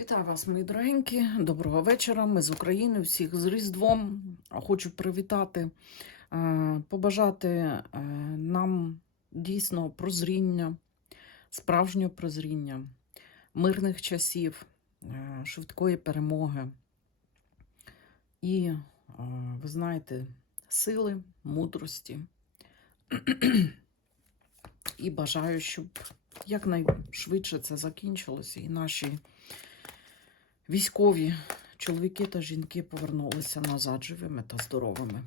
Вітаю вас, мої дорогенькі. Доброго вечора. Ми з України, всіх з Різдвом. Хочу привітати, е, побажати е, нам дійсно прозріння, справжнього прозріння, мирних часів, е, швидкої перемоги. І, ви знаєте, сили, мудрості. І бажаю, щоб якнайшвидше це закінчилося, і наші військові чоловіки та жінки повернулися назад живими та здоровими.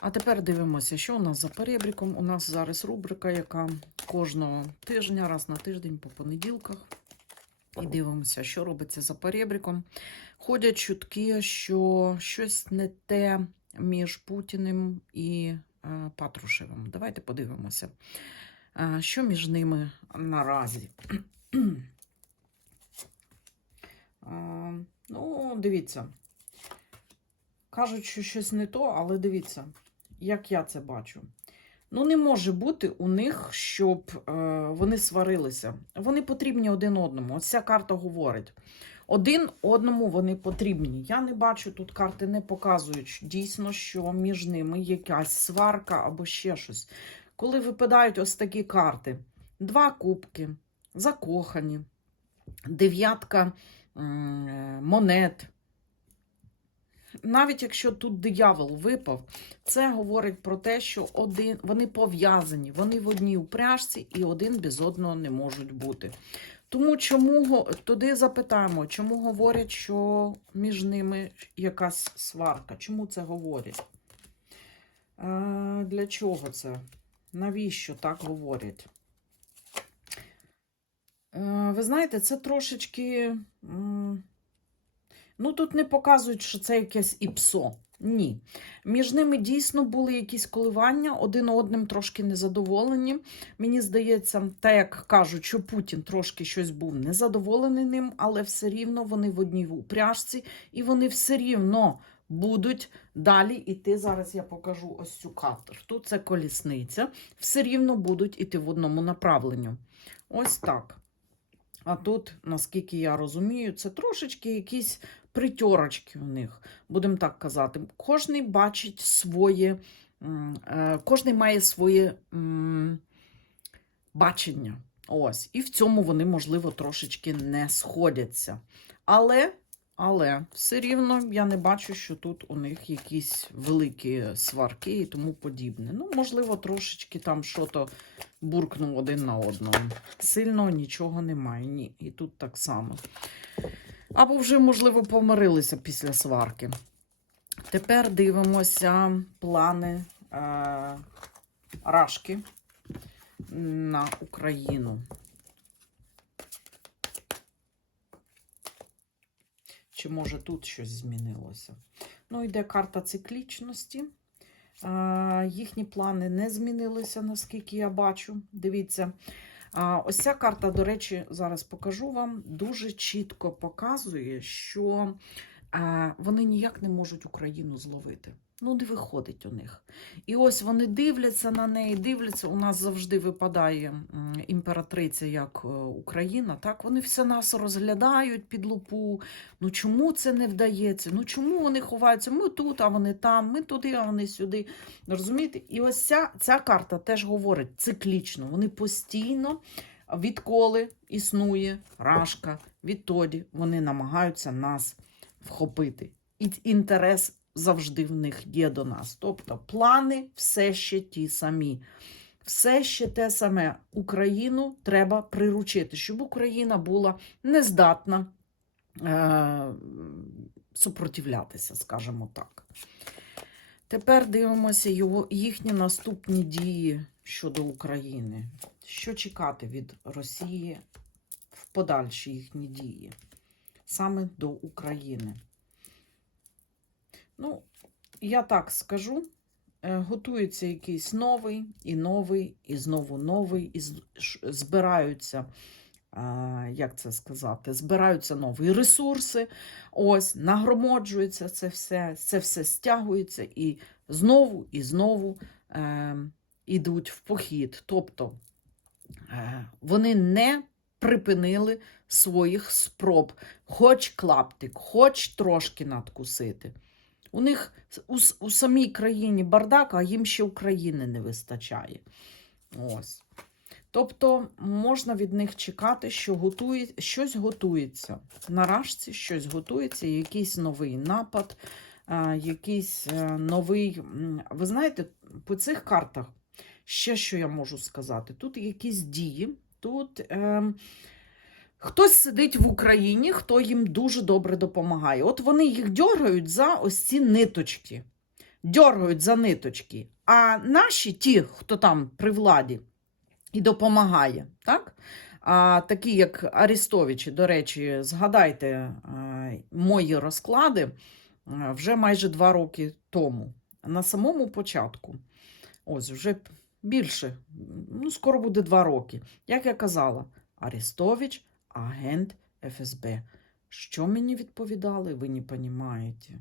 А тепер дивимося, що у нас за перебріком. У нас зараз рубрика, яка кожного тижня, раз на тиждень по понеділках. І дивимося, що робиться за перебріком. Ходять чутки, що щось не те між Путіним і е, Патрушевим. Давайте подивимося, е, що між ними наразі. А, Ну, дивіться. Кажуть, що щось не то, але дивіться, як я це бачу. Ну, не може бути у них, щоб е, вони сварилися. Вони потрібні один одному. Ось ця карта говорить. Один одному вони потрібні. Я не бачу тут карти, не показують дійсно, що між ними якась сварка або ще щось. Коли випадають ось такі карти: два кубки, закохані, дев'ятка е, монет. Навіть якщо тут диявол випав, це говорить про те, що один, вони пов'язані, вони в одній упряжці і один без одного не можуть бути. Тому чому туди запитаємо, чому говорять, що між ними якась сварка? Чому це говорять? Е, для чого це? Навіщо так говорять? Е, ви знаєте, це трошечки. Ну, тут не показують, що це якесь іпсо. Ні. Між ними дійсно були якісь коливання, один одним трошки незадоволені. Мені здається, так як кажуть, що Путін трошки щось був незадоволений ним, але все рівно вони в одній упряжці, і вони все рівно будуть далі іти. Зараз я покажу ось цю карту. Це колісниця. Все рівно будуть іти в одному направленню. Ось так. А тут, наскільки я розумію, це трошечки якісь притерочки у них, будемо так казати. Кожний бачить своє, е, кожний має своє бачення. Ось. І в цьому вони, можливо, трошечки не сходяться. Але, але все рівно я не бачу, що тут у них якісь великі сварки і тому подібне. Ну, можливо, трошечки там що-то буркнув один на одного. Сильно нічого немає. Ні. І тут так само. Або вже, можливо, помирилися після сварки. Тепер дивимося плани е, Рашки на Україну. Чи може тут щось змінилося? Ну, йде карта циклічності. Їхні плани не змінилися, наскільки я бачу. Дивіться. Ось ця карта, до речі, зараз покажу вам, дуже чітко показує, що е, вони ніяк не можуть Україну зловити. Ну, не виходить у них. І ось вони дивляться на неї, дивляться. У нас завжди випадає імператриця як е, Україна. Так, вони все нас розглядають під лупу. Ну чому це не вдається? Ну чому вони ховаються? Ми тут, а вони там, ми туди, а вони сюди. Розумієте? І ось ця, ця карта теж говорить циклічно. Вони постійно, відколи існує рашка, відтоді вони намагаються нас вхопити. І інтерес завжди в них є до нас. Тобто плани все ще ті самі. Все ще те саме. Україну треба приручити, щоб Україна була нездатна е- супротивлятися, скажімо так. Тепер дивимося його, їхні наступні дії щодо України. Що чекати від Росії в подальші їхні дії саме до України? Ну, я так скажу. е, Готується якийсь новий, і новий, і знову новий, і збираються, як це сказати, збираються нові ресурси, ось, нагромоджується це все, це все стягується і знову і знову е, ідуть в похід. Тобто е, вони не припинили своїх спроб, хоч клаптик, хоч трошки надкусити. У них у, у самій країні бардак, а їм ще України не вистачає. Ось. Тобто можна від них чекати, що готує, щось готується. На рашці щось готується, якийсь новий напад, а, якийсь е, новий. Ви знаєте, по цих картах ще що я можу сказати? Тут якісь дії, тут. Е, Хтось сидить в Україні, хто їм дуже добре допомагає. От вони їх дьоргають за ось ці ниточки. Дьоргають за ниточки. А наші, ті, хто там при владі і допомагає, так? А, такі як Арістовичі, до речі, згадайте е, мої розклади е, вже майже два роки тому. На самому початку. Ось вже більше, ну, скоро буде два роки. Як я казала, Арестович агент ФСБ. Що мені відповідали, ви не розумієте.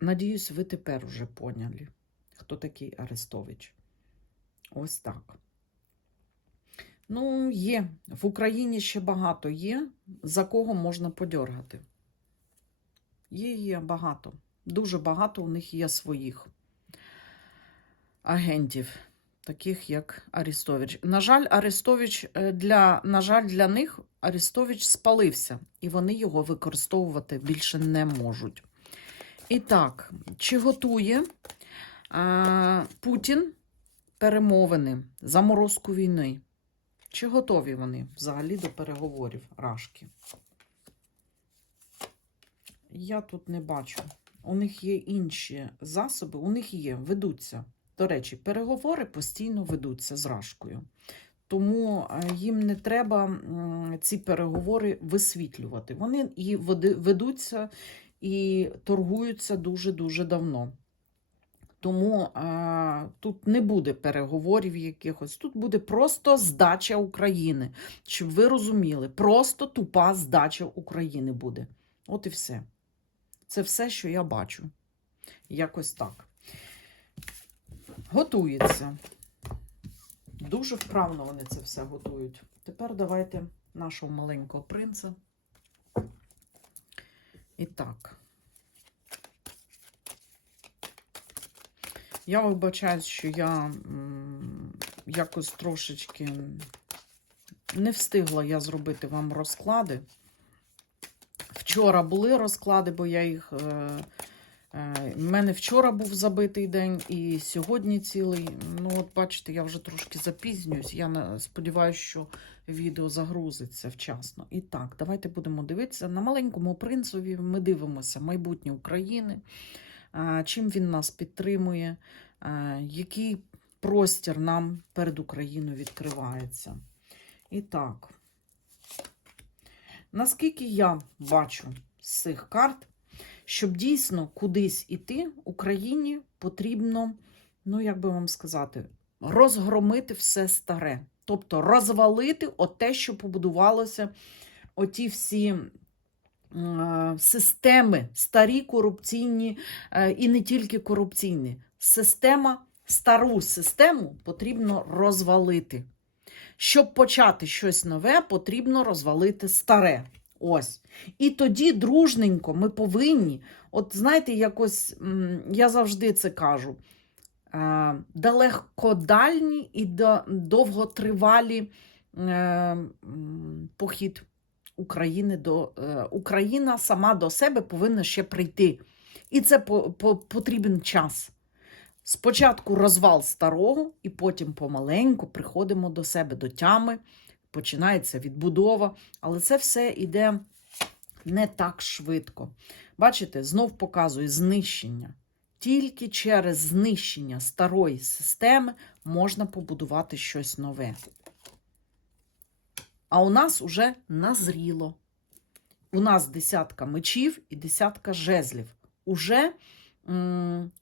Надіюсь, ви тепер уже поняли, хто такий Арестович. Ось так. Ну, є. В Україні ще багато є, за кого можна подьоргати. Є, є багато. Дуже багато у них є своїх агентів таких як Арестович. На жаль, Арестович е, для, на жаль, для них Арестович спалився, і вони його використовувати більше не можуть. І так, чи готує а, Путін перемовини, заморозку війни? Чи готові вони взагалі до переговорів Рашки? Я тут не бачу. У них є інші засоби, у них є, ведуться. До речі, переговори постійно ведуться з Рашкою. Тому е, їм не треба ці переговори висвітлювати. Вони і ведуться і торгуються дуже-дуже давно. Тому а, тут не буде переговорів якихось, тут буде просто здача України. Щоб ви розуміли, просто тупа здача України буде. От і все. Це все, що я бачу. Якось так. Готується. Дуже вправно вони це все готують. Тепер давайте нашого маленького принца. І так. Я вибачаюсь, що я якось трошечки не встигла я зробити вам розклади. Вчора були розклади, бо я їх. Е, е, мене вчора був забитий день і сьогодні цілий. Ну, от бачите, я вже трошки запізнююсь. Я сподіваюся, що відео загрузиться вчасно. І так, давайте будемо дивитися. На маленькому принцові ми дивимося майбутнє України, чим він нас підтримує, який простір нам перед Україною відкривається. І так, наскільки я бачу з цих карт, щоб дійсно кудись іти, Україні потрібно, ну як би вам сказати, розгромити все старе. Тобто розвалити те, що побудувалося, оті всі е, системи, старі корупційні е, і не тільки корупційні. Система, стару систему потрібно розвалити. Щоб почати щось нове, потрібно розвалити старе. Ось. І тоді дружненько ми повинні, от знаєте, якось я завжди це кажу. е, Далекодальні і до- довготривалі е, похід України до е, Україна сама до себе повинна ще прийти. І це по, по, потрібен час. Спочатку розвал старого, і потім помаленьку приходимо до себе до тями, починається відбудова, але це все йде не так швидко. Бачите, знов показує знищення. Тільки через знищення старої системи можна побудувати щось нове. А у нас уже назріло. У нас десятка мечів і десятка жезлів. Уже м,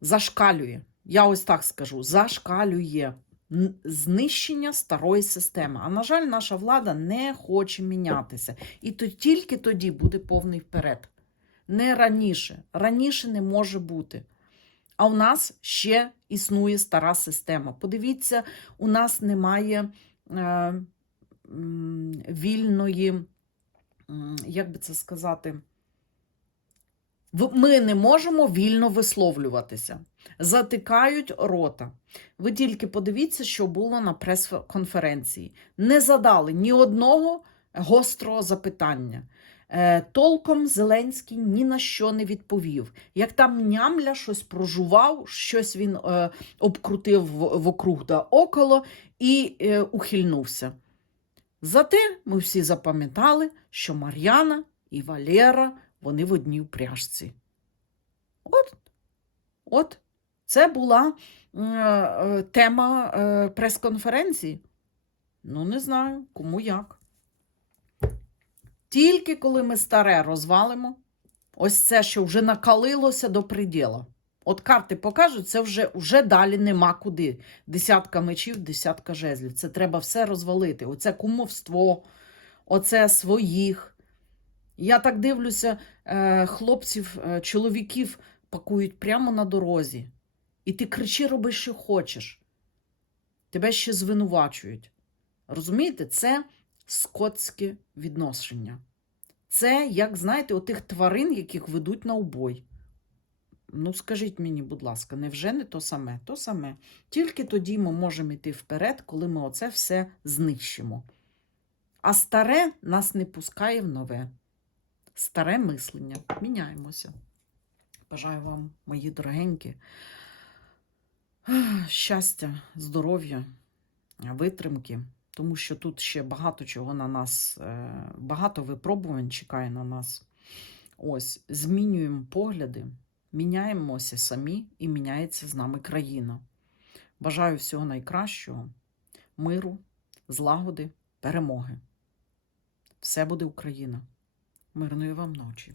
зашкалює. Я ось так скажу: зашкалює знищення старої системи. А на жаль, наша влада не хоче мінятися. І то тільки тоді буде повний вперед. Не раніше. Раніше не може бути. А у нас ще існує стара система. Подивіться, у нас немає е, вільної, як би це сказати, ми не можемо вільно висловлюватися. Затикають рота. Ви тільки подивіться, що було на прес-конференції. Не задали ні одного гострого запитання. Е, толком Зеленський ні на що не відповів. Як там нямля щось прожував, щось він е, обкрутив вокруг да около і е, ухильнувся. Зате ми всі запам'ятали, що Мар'яна і Валера вони в одній упряжці. От, от це була е, е, тема е, прес-конференції. Ну, не знаю, кому як. Тільки коли ми старе розвалимо, ось це, що вже накалилося до приділа. От карти покажуть, це вже, вже далі нема куди. Десятка мечів, десятка жезлів. Це треба все розвалити. Оце кумовство, оце своїх. Я так дивлюся, е, хлопців, е, чоловіків пакують прямо на дорозі. І ти кричи, роби, що хочеш. Тебе ще звинувачують. Розумієте, це скотське відношення. Це, як знаєте, отих тварин, яких ведуть на убой. Ну, скажіть мені, будь ласка, невже не то саме? То саме. Тільки тоді ми можемо йти вперед, коли ми оце все знищимо. А старе нас не пускає в нове. Старе мислення. Міняємося. Бажаю вам, мої дорогенькі, щастя, здоров'я, витримки, тому що тут ще багато чого на нас, е, багато випробувань чекає на нас. Ось, змінюємо погляди, міняємося самі і міняється з нами країна. Бажаю всього найкращого, миру, злагоди, перемоги. Все буде Україна. Мирної вам ночі.